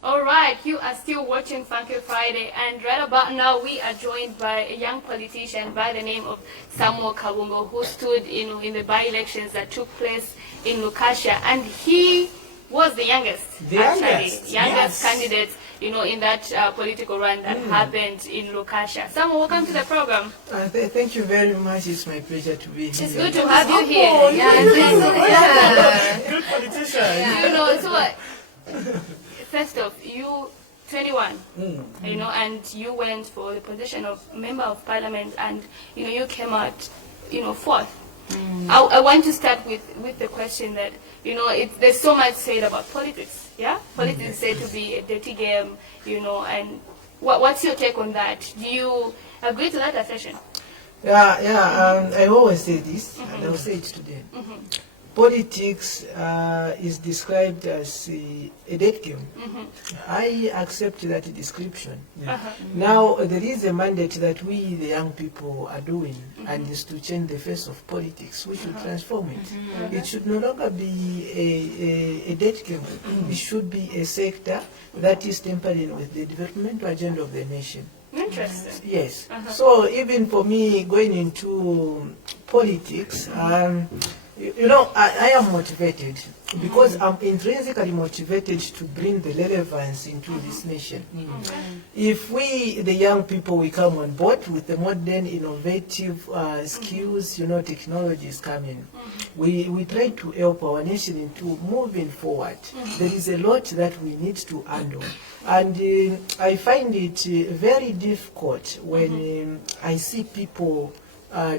All right, you are still watching Funky Friday, and right about now we are joined by a young politician by the name of Kabungo, who stood, in the by-elections that took place in Lukashya, and he was the youngest Yes. candidate, in that political run that happened in Lukashya. Samuel, welcome to the program. Thank you very much. It's my pleasure to be here. It's good to have you here. Good politician. First off, you 21, and you went for the position of member of parliament, and you came out, fourth. I want to start with the question that there's so much said about politics. Yeah, politics is said to be a dirty game, and what's your take on that? Do you agree to that assertion? I always say this, and I will say it today. Politics is described as a dead game. I accept that description. Now, there is a mandate that we, the young people, are doing, and is to change the face of politics. We should transform it. It should no longer be a dead game. It should be a sector that is tampering with the developmental agenda of the nation. Interesting. Yes. So even for me, going into politics, I am motivated because I'm intrinsically motivated to bring the relevance into this nation. If we, the young people, we come on board with the modern, innovative skills, technologies coming, we try to help our nation into moving forward. There is a lot that we need to handle. And I find it very difficult when I see people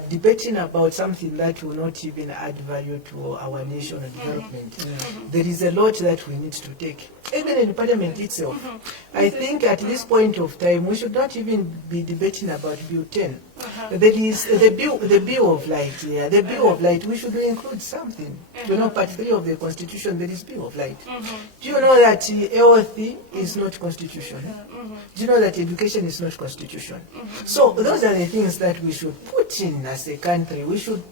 debating about something that will not even add value to our national development. There is a lot that we need to take. Even in Parliament itself, I think at this point of time, we should not even be debating about Bill 10. There is the Bill of Light. The Bill of Light, we should include something. Part 3 of the Constitution, there is Bill of Light. Do you know that health is not Constitution? Do you know that education is not Constitution? So those are the things that we should put in as a country. We should,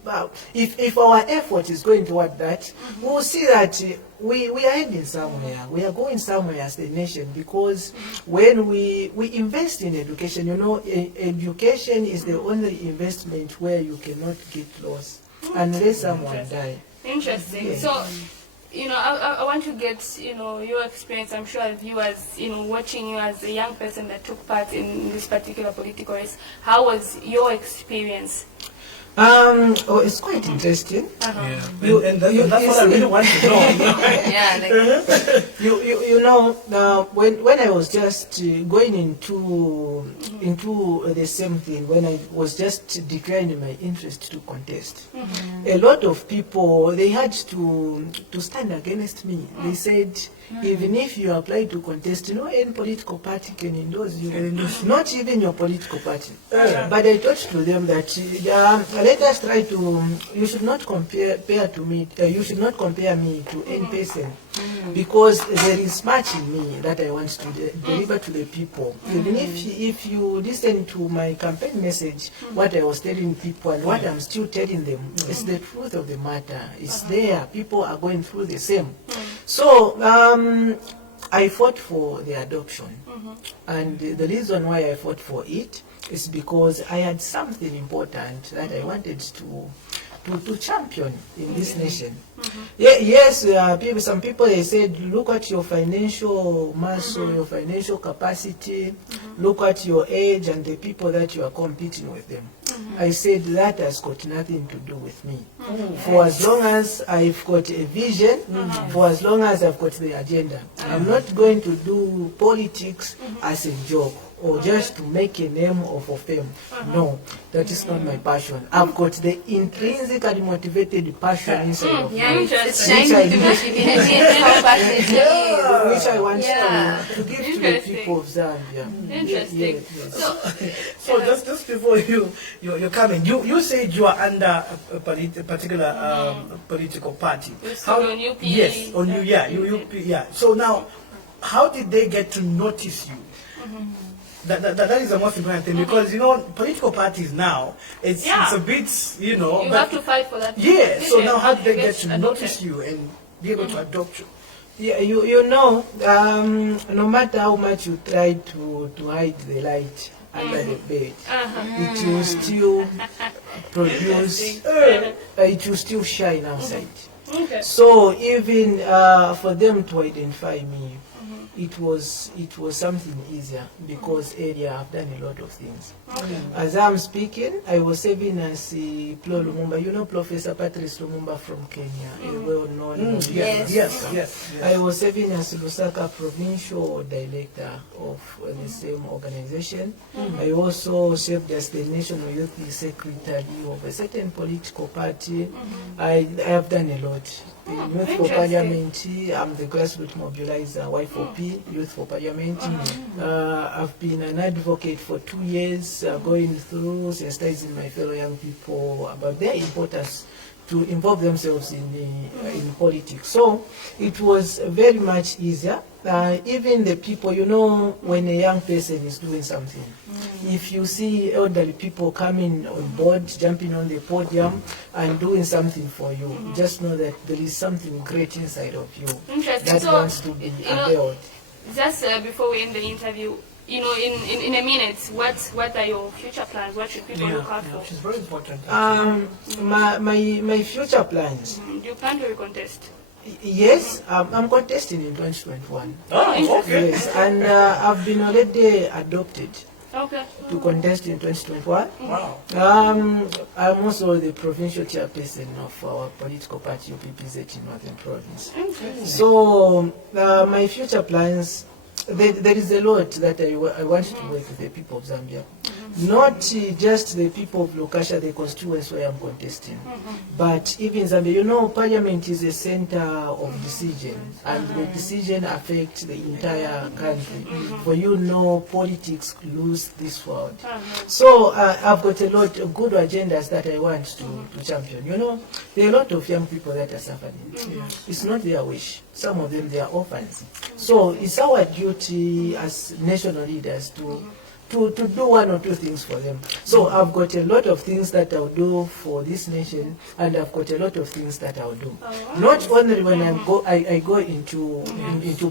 if our effort is going toward that, we will see that we are heading somewhere. We are going somewhere as a nation, because when we invest in education, education is the only investment where you cannot get lost unless someone die. Interesting. Yeah. So, I want to get, your experience. I'm sure viewers, watching you as a young person that took part in this particular political race. How was your experience? It's quite interesting. That's what I really want to know. When I was just going into the same thing, when I was just declaring my interest to contest, a lot of people, they had to stand against me. They said, even if you apply to contest, no any political party can endorse you, not even your political party. But I talked to them that let us try to. You should not compare me. You should not compare me to any person, because there is much in me that I want to deliver to the people. Even if you listen to my campaign message, what I was telling people and what I'm still telling them, is the truth of the matter. It's there. People are going through the same. So I fought for the adoption, and the reason why I fought for it is because I had something important that I wanted to champion in this nation. Yes, some people, they said, look at your financial muscle, your financial capacity, look at your age and the people that you are competing with them. I said that has got nothing to do with me. For as long as I've got a vision, for as long as I've got the agenda, I'm not going to do politics as a job or just to make a name or for fame. No, that is not my passion. I've got the intrinsically motivated passion inside of me, which I want to give to the people of Zambia. Interesting. So just before you come in, you said you are under a particular political party. On UP. Yes, on you, yeah. So now, how did they get to notice you? That is the most important thing, because political parties now, it's a bit you have to fight for that. Yeah. So now, how did they get to notice you and be able to adopt you? Yeah, you know, no matter how much you try to hide the light under the bed, it will still produce, it will still shine outside. Okay. So even for them to identify me, it was something easier because earlier I've done a lot of things. As I'm speaking, I was serving as Pro Lumumba. You know Professor Patrice Lumumba from Kenya, a well-known. Yes. I was serving as Lusaka Provincial Director of the same organization. I also served as the National Youth Secretary of a certain political party. I have done a lot. Youth for Parliament, I'm the grassroots mobilizer, Y4P, Youth for Parliament. I've been an advocate for 2 years, going through sensitizing my fellow young people about their importance to involve themselves in politics. So it was very much easier. Even the people, you know, when a young person is doing something, if you see elderly people coming on board, jumping on the podium and doing something for you, just know that there is something great inside of you that wants to be availed. Just before we end the interview, you know, in a minute, what are your future plans? What should people look out for? Which is very important. My future plans. Do you plan to recontest? Yes, I'm contesting in 2021. Oh, okay. Yes, and I've been already adopted to contest in 2021. Wow. I'm also the provincial chairperson of our political party, UPPZ, in Northern Province. So my future plans, there is a lot that I want to work with the people of Zambia. Not just the people of Lukashya, the constituency where I'm contesting, but even Zambia. You know, Parliament is a center of decision, and the decision affects the entire country. For you know, politics lose this world. So I've got a lot of good agendas that I want to champion. You know, there are a lot of young people that are suffering. It's not their wish. Some of them, they are orphans. So it's our duty as national leaders to do one or two things for them. So I've got a lot of things that I'll do for this nation, and I've got a lot of things that I'll do. Not only when I go into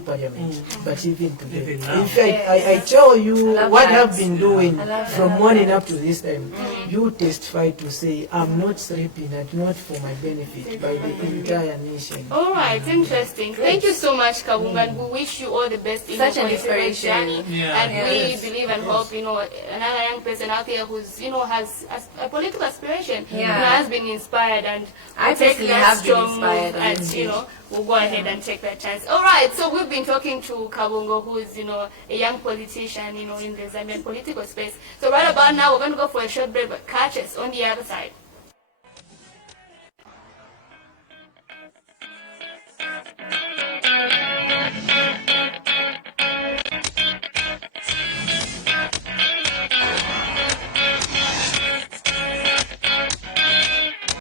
Parliament, but even today. In fact, I tell you what I've been doing from morning up to this time. You testify to say I'm not sleeping and not for my benefit, by the entire nation. All right, interesting. Thank you so much, Kabungo, and we wish you all the best in your political journey. And we believe and hope, you know, another young person out there who's, you know, has a political aspiration, who has been inspired, and I personally have been inspired, and you know, we'll go ahead and take that chance. All right, so we've been talking to Kabungo, who is, you know, a young politician, you know, in the Zambian political space. So right about now, we're going to go for a short break, but catch us on the other side.